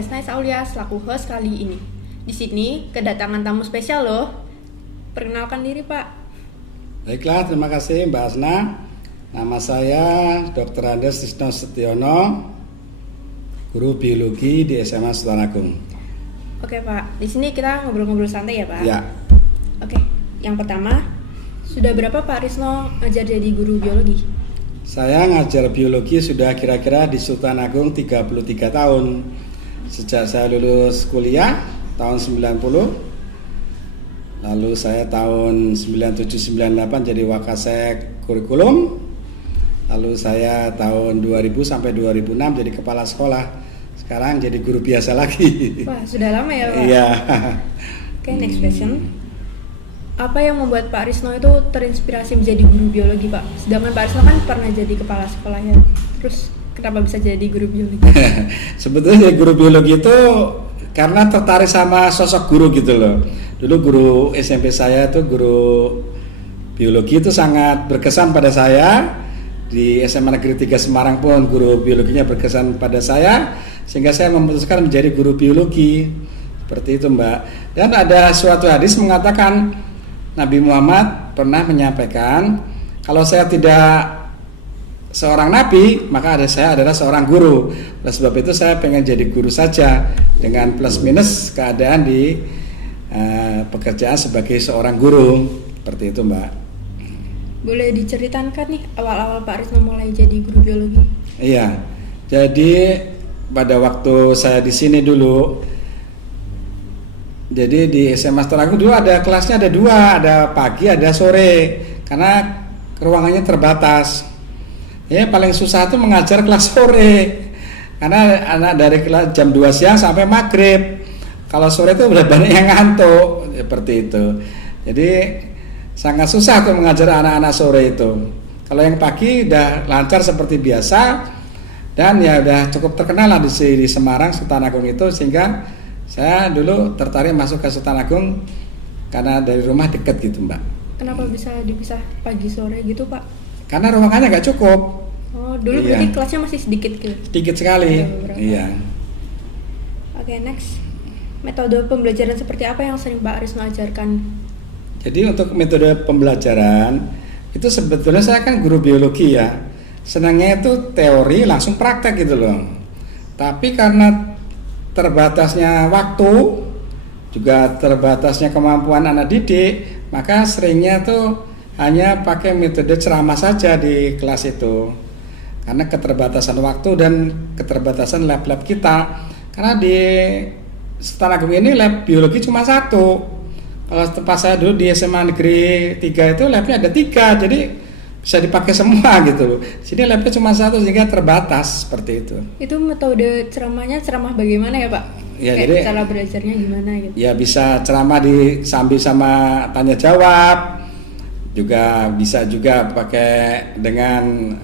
Hasnais Aulia selaku host kali ini. Di sini kedatangan tamu spesial loh. Perkenalkan diri, Pak. Baiklah, terima kasih Mbak Asna. Nama saya Dr. Andes Tisno Setiono, guru biologi di SMA Sultan Agung. Oke, Pak. Di sini kita ngobrol-ngobrol santai ya, Pak? Ya. Oke. Yang pertama, sudah berapa Pak Risno ngajar jadi guru biologi? Saya ngajar biologi sudah kira-kira di Sultan Agung 33 tahun. Sejak saya lulus kuliah tahun 90. Lalu saya tahun 97-98 jadi wakasek kurikulum. Lalu saya tahun 2000 sampai 2006 jadi kepala sekolah. Sekarang jadi guru biasa lagi. Wah, sudah lama ya, Pak? Iya. Oke, next question. Apa yang membuat Pak Risno itu terinspirasi menjadi guru biologi, Pak? Sedangkan Pak Risno kan pernah jadi kepala sekolah ya. Terus kenapa bisa jadi guru biologi? Sebetulnya guru biologi itu karena tertarik sama sosok guru gitu loh. Dulu guru SMP saya itu guru biologi itu sangat berkesan pada saya. Di SMA Negeri 3 Semarang pun guru biologinya berkesan pada saya, sehingga saya memutuskan menjadi guru biologi. Seperti itu, Mbak. Dan ada suatu hadis mengatakan Nabi Muhammad pernah menyampaikan, kalau saya tidak seorang nabi, maka saya adalah seorang guru. Oleh sebab itu saya pengen jadi guru saja, dengan plus minus keadaan di pekerjaan sebagai seorang guru. Seperti itu, Mbak. Boleh diceritakan nih awal-awal Pak Risno mulai jadi guru biologi? Iya. Jadi pada waktu saya di sini dulu, jadi di SMA Sultan Agung dulu ada kelasnya ada dua, ada pagi ada sore, karena ruangannya terbatas. Ya paling susah itu mengajar kelas sore, karena anak dari kelas jam 2 siang sampai maghrib. Kalau sore itu udah banyak yang ngantuk, seperti itu. Jadi sangat susah tuh mengajar anak-anak sore itu. Kalau yang pagi udah lancar seperti biasa, dan ya udah cukup terkenal lah di Semarang Sultan Agung itu, sehingga saya dulu tertarik masuk ke Sultan Agung karena dari rumah dekat gitu, Mbak. Kenapa bisa dipisah pagi sore gitu, Pak? Karena ruangannya nggak cukup. Oh, dulu berarti kelasnya masih sedikit gitu? Sedikit sekali. Iya. Oke, next. Metode pembelajaran seperti apa yang sering Pak Risno ajarkan? Jadi untuk metode pembelajaran itu sebetulnya saya kan guru biologi ya. Senangnya itu teori langsung praktek gitu loh. Tapi karena terbatasnya waktu, juga terbatasnya kemampuan anak didik, maka seringnya tuh hanya pakai metode ceramah saja di kelas itu. Karena keterbatasan waktu dan keterbatasan lab-lab kita. Karena di Sultan Agung ini lab biologi cuma satu. Kalau tempat saya dulu di SMA Negeri 3 itu labnya ada 3, jadi bisa dipakai semua gitu. Sini labnya cuma satu sehingga terbatas seperti itu. Itu metode ceramahnya ceramah bagaimana ya, Pak? Ya, kayak jadi cara belajarnya gimana gitu? Ya bisa ceramah sambil sama tanya jawab. Juga bisa juga pakai dengan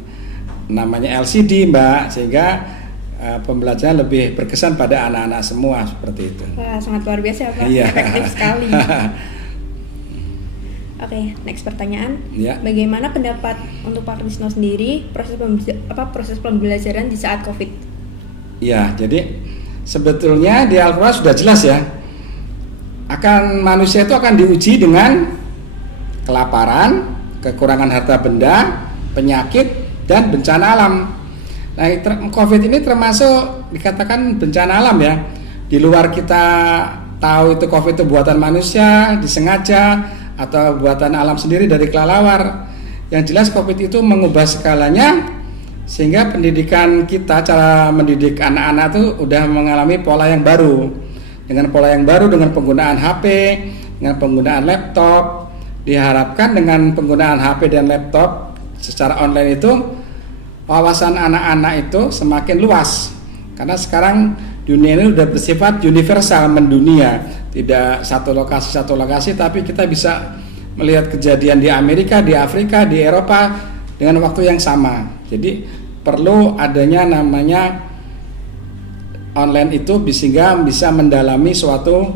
namanya LCD, Mbak, sehingga pembelajaran lebih berkesan pada anak-anak semua seperti itu. Wah, sangat luar biasa ya, Pak. Iya. Efektif sekali. Oke, next pertanyaan. Ya. Bagaimana pendapat untuk Pak Risno sendiri proses pembelajaran di saat COVID? Ya, jadi sebetulnya di Al-Quran sudah jelas ya, akan manusia itu akan diuji dengan kelaparan, kekurangan harta benda, penyakit, dan bencana alam. Nah, COVID ini termasuk dikatakan bencana alam ya. Di luar kita tahu itu COVID itu buatan manusia, disengaja, atau buatan alam sendiri dari kelelawar. Yang jelas COVID itu mengubah skalanya, sehingga pendidikan kita, cara mendidik anak-anak itu udah mengalami pola yang baru. Dengan pola yang baru, dengan penggunaan HP, dengan penggunaan laptop, diharapkan dengan penggunaan HP dan laptop secara online itu wawasan anak-anak itu semakin luas. Karena sekarang dunia ini sudah bersifat universal, mendunia, tidak satu lokasi, tapi kita bisa melihat kejadian di Amerika, di Afrika, di Eropa dengan waktu yang sama. Jadi perlu adanya namanya online itu sehingga bisa mendalami suatu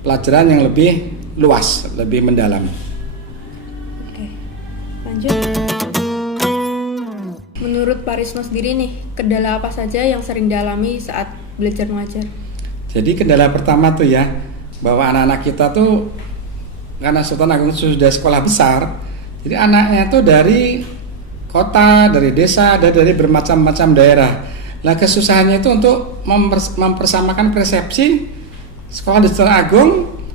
pelajaran yang lebih luas, lebih mendalam. Oke, lanjut. Menurut Pak Risno sendiri nih, kendala apa saja yang sering dialami saat belajar mengajar? Jadi kendala pertama tuh ya, bahwa anak-anak kita tuh karena Sultan Agung sudah sekolah besar, jadi anaknya tuh dari kota, dari desa, dan dari bermacam-macam daerah. Nah kesusahannya itu untuk mempersamakan persepsi sekolah di Sultan Agung,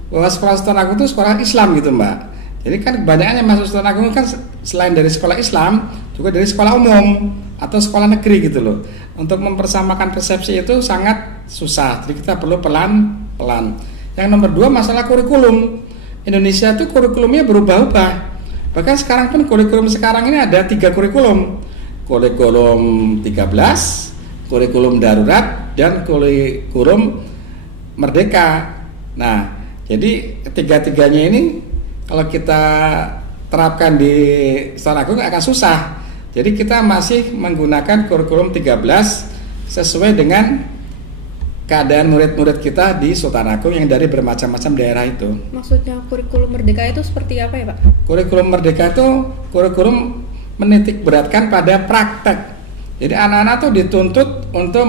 bahwa sekolah Sultan Agung itu sekolah Islam gitu Mbak. Jadi kan kebanyakan yang masuk Sultan Agung kan selain dari sekolah Islam, juga dari sekolah umum atau sekolah negeri gitu loh. Untuk mempersamakan persepsi itu sangat susah, jadi kita perlu pelan-pelan. Yang nomor 2 masalah kurikulum. Indonesia tuh kurikulumnya berubah-ubah. Bahkan sekarang pun kurikulum sekarang ini ada 3 kurikulum. Kurikulum 13, kurikulum darurat, dan kurikulum merdeka. Nah, jadi ketiga-tiganya ini kalau kita terapkan di Sultan Agung akan susah. Jadi kita masih menggunakan kurikulum 13 sesuai dengan keadaan murid-murid kita di Sultan Agung yang dari bermacam-macam daerah itu. Maksudnya kurikulum merdeka itu seperti apa ya Pak? Kurikulum merdeka itu kurikulum menitik beratkan pada praktek. Jadi anak-anak tuh dituntut untuk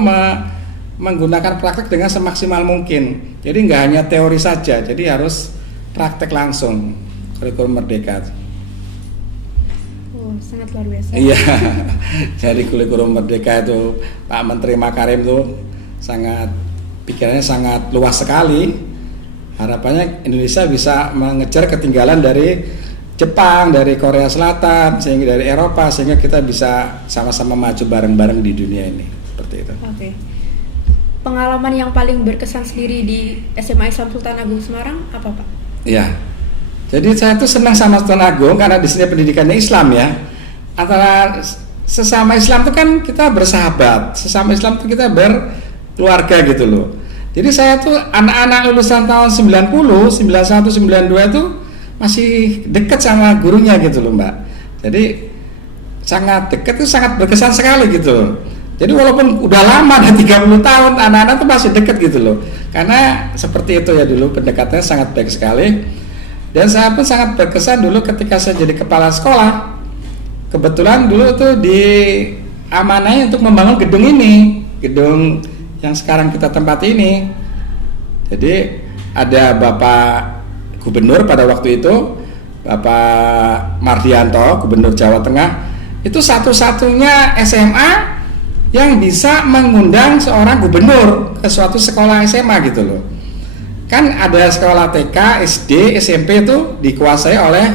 menggunakan praktek dengan semaksimal mungkin. Jadi nggak hanya teori saja, jadi harus praktek langsung. Kurikulum merdeka. Oh, sangat luar biasa. Iya. Jadi kurikulum merdeka itu Pak Menteri Makarim tuh pikirannya sangat luas sekali. Harapannya Indonesia bisa mengejar ketinggalan dari Jepang, dari Korea Selatan, sehingga dari Eropa, sehingga kita bisa sama-sama maju bareng-bareng di dunia ini. Seperti itu. Oke. Pengalaman yang paling berkesan sendiri di SMA Islam Sultan Agung Semarang apa Pak? Iya. Jadi saya tuh senang sama Sultan Agung karena di sini pendidikannya Islam ya. Antara sesama Islam itu kan kita bersahabat, sesama Islam itu kita berkeluarga gitu loh. Jadi saya tuh anak-anak lulusan tahun 90, 91, 92 itu masih dekat sama gurunya gitu loh Mbak. Jadi sangat dekat, itu sangat berkesan sekali gitu. Jadi walaupun udah lama, ada 30 tahun, anak-anak tuh masih dekat gitu loh. Karena seperti itu ya dulu, pendekatannya sangat baik sekali. Dan saya pun sangat berkesan dulu ketika saya jadi kepala sekolah. Kebetulan dulu tuh diamanai untuk membangun gedung ini, gedung yang sekarang kita tempati ini. Jadi ada Bapak Gubernur pada waktu itu, Bapak Mardianto, Gubernur Jawa Tengah, itu satu-satunya SMA yang bisa mengundang seorang gubernur ke suatu sekolah SMA gitu loh. Kan ada sekolah TK, SD, SMP itu dikuasai oleh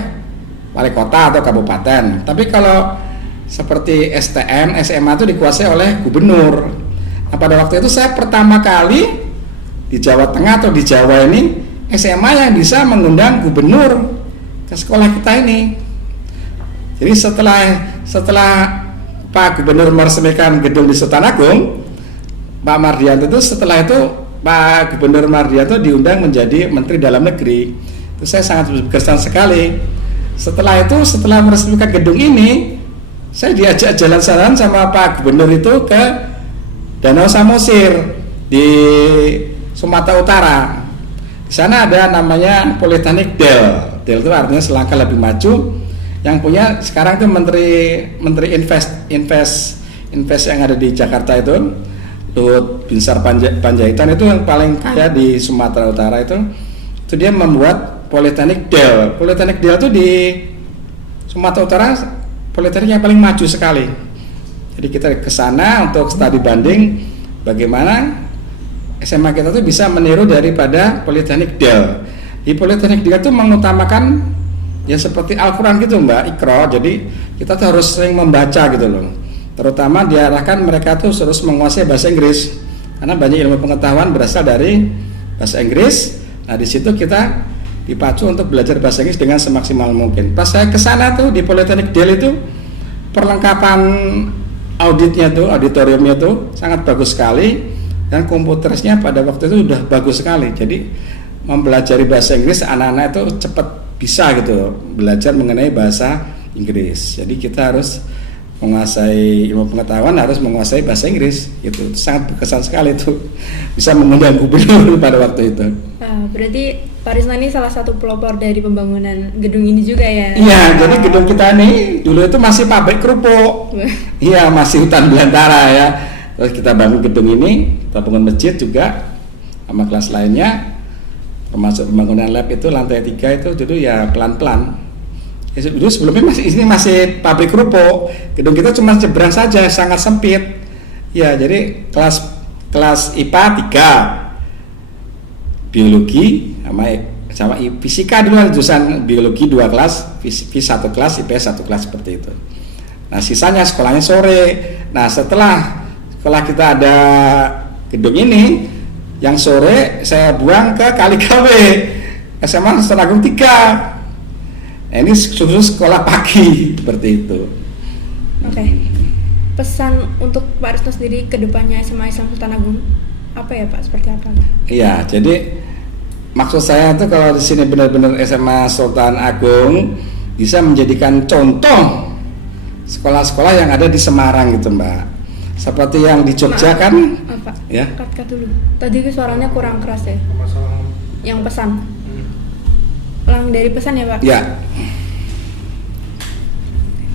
wali kota atau kabupaten. Tapi kalau seperti STM, SMA itu dikuasai oleh gubernur. Nah, pada waktu itu saya pertama kali di Jawa Tengah atau di Jawa ini SMA yang bisa mengundang gubernur ke sekolah kita ini. Jadi setelah Pak Gubernur meresmikan gedung di Sultan Agung, Pak Mardianto itu setelah itu Pak Gubernur Mardianto diundang menjadi Menteri Dalam Negeri. Itu saya sangat berkesan sekali. Setelah itu, setelah meresmikan gedung ini, saya diajak jalan-jalan sama Pak Gubernur itu ke Danau Samosir di Sumatera Utara. Di sana ada namanya Politeknik Del. Del itu artinya selangkah lebih maju. Yang punya sekarang itu Menteri Invest yang ada di Jakarta itu, Luhut Binsar Panjaitan, itu yang paling kaya di Sumatera Utara itu dia membuat Politeknik Del. Politeknik Del itu di Sumatera Utara politeknik yang paling maju sekali. Jadi kita ke sana untuk studi banding bagaimana SMA kita tuh bisa meniru daripada Politeknik Del. Di Politeknik Del itu mengutamakan ya seperti Al-Quran gitu Mbak, Iqra. Jadi kita tuh harus sering membaca gitu loh. Terutama diarahkan mereka tuh harus menguasai bahasa Inggris, karena banyak ilmu pengetahuan berasal dari bahasa Inggris. Nah di situ kita dipacu untuk belajar bahasa Inggris dengan semaksimal mungkin. Pas saya ke sana tuh di Politeknik Del itu perlengkapan auditnya tuh, auditoriumnya tuh sangat bagus sekali, dan komputernya pada waktu itu udah bagus sekali. Jadi mempelajari bahasa Inggris anak-anak itu cepat bisa gitu belajar mengenai bahasa Inggris. Jadi kita harus menguasai ilmu pengetahuan, harus menguasai bahasa Inggris gitu. Itu sangat berkesan sekali tuh bisa mengundang gubernur pada waktu itu. Nah, berarti Pak Risno ini salah satu pelopor dari pembangunan gedung ini juga ya? Iya, jadi gedung kita ini dulu itu masih pabrik kerupuk. Iya, masih hutan belantara ya. Terus kita bangun gedung ini, kita bangun masjid juga. sama kelas lainnya, termasuk pembangunan lab itu lantai 3 itu dulu ya pelan-pelan. Dulu sebelumnya masih pabrik kerupuk, gedung kita cuma seberang saja, sangat sempit. Ya, jadi kelas IPA 3, biologi sama fisika dulu jurusan biologi 2 kelas, fisika 1 kelas, IPS 1 kelas seperti itu. Nah, sisanya sekolahnya sore. Nah, setelah sekolah kita ada gedung ini, yang sore saya buang ke Kaligawe, SMA Sultan Agung 3. Nah, ini khusus sekolah pagi seperti itu. Oke. Pesan untuk Pak Risno sendiri ke depannya SMA Islam Sultan Agung apa ya Pak? Seperti apa? Iya, jadi maksud saya itu kalau di sini benar-benar SMA Sultan Agung bisa menjadikan contoh sekolah-sekolah yang ada di Semarang gitu, Mbak. Seperti yang di Jogja kan? Pak, ya. Cut dulu. Tadi suaranya kurang keras ya. Yang pesan. Ulang dari pesan ya Pak? Ya.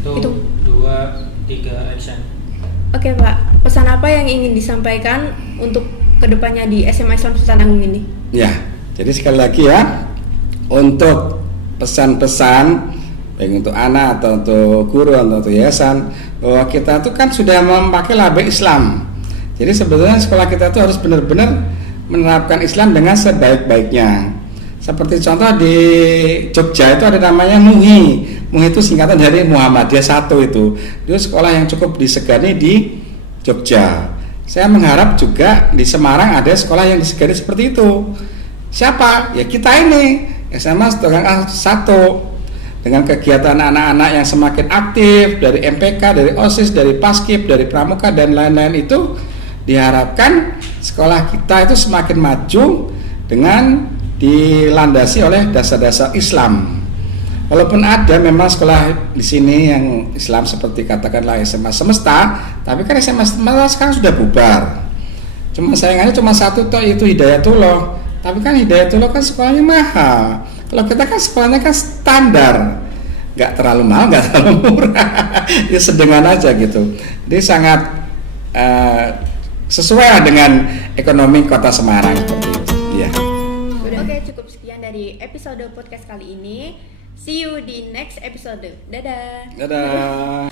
Itu 2, 3 action. Oke Pak, pesan apa yang ingin disampaikan untuk kedepannya di SMA Islam Sultan Agung ini? Ya, jadi sekali lagi ya, untuk pesan-pesan baik untuk anak atau untuk guru atau untuk yayasan, bahwa kita itu kan sudah memakai label Islam. Jadi sebetulnya sekolah kita itu harus benar-benar menerapkan Islam dengan sebaik-baiknya. Seperti contoh di Jogja itu ada namanya MUHI. MUHI itu singkatan dari Muhammadiyah 1 itu. Itu sekolah yang cukup disegani di Jogja. Saya mengharap juga di Semarang ada sekolah yang disegani seperti itu. Siapa? Ya kita ini, SMA Sultan Agung 1. Dengan kegiatan anak-anak yang semakin aktif dari MPK, dari OSIS, dari Paskib, dari Pramuka dan lain-lain itu, diharapkan sekolah kita itu semakin maju dengan dilandasi oleh dasar-dasar Islam. Walaupun ada memang sekolah di sini yang Islam seperti katakanlah SMA Semesta, tapi kan SMA Semesta sekarang sudah bubar. Cuma sayangannya cuma satu toh, itu Hidayatullah. Tapi kan Hidayatullah kan sekolahnya mahal. Kalau kita kan sekolahnya kan standar, nggak terlalu mahal, nggak terlalu murah, ya sedengan aja gitu. Jadi sangat sesuai dengan ekonomi kota Semarang seperti itu. Ya. Oke, cukup sekian dari episode podcast kali ini. See you di next episode. Dadah. Dadah.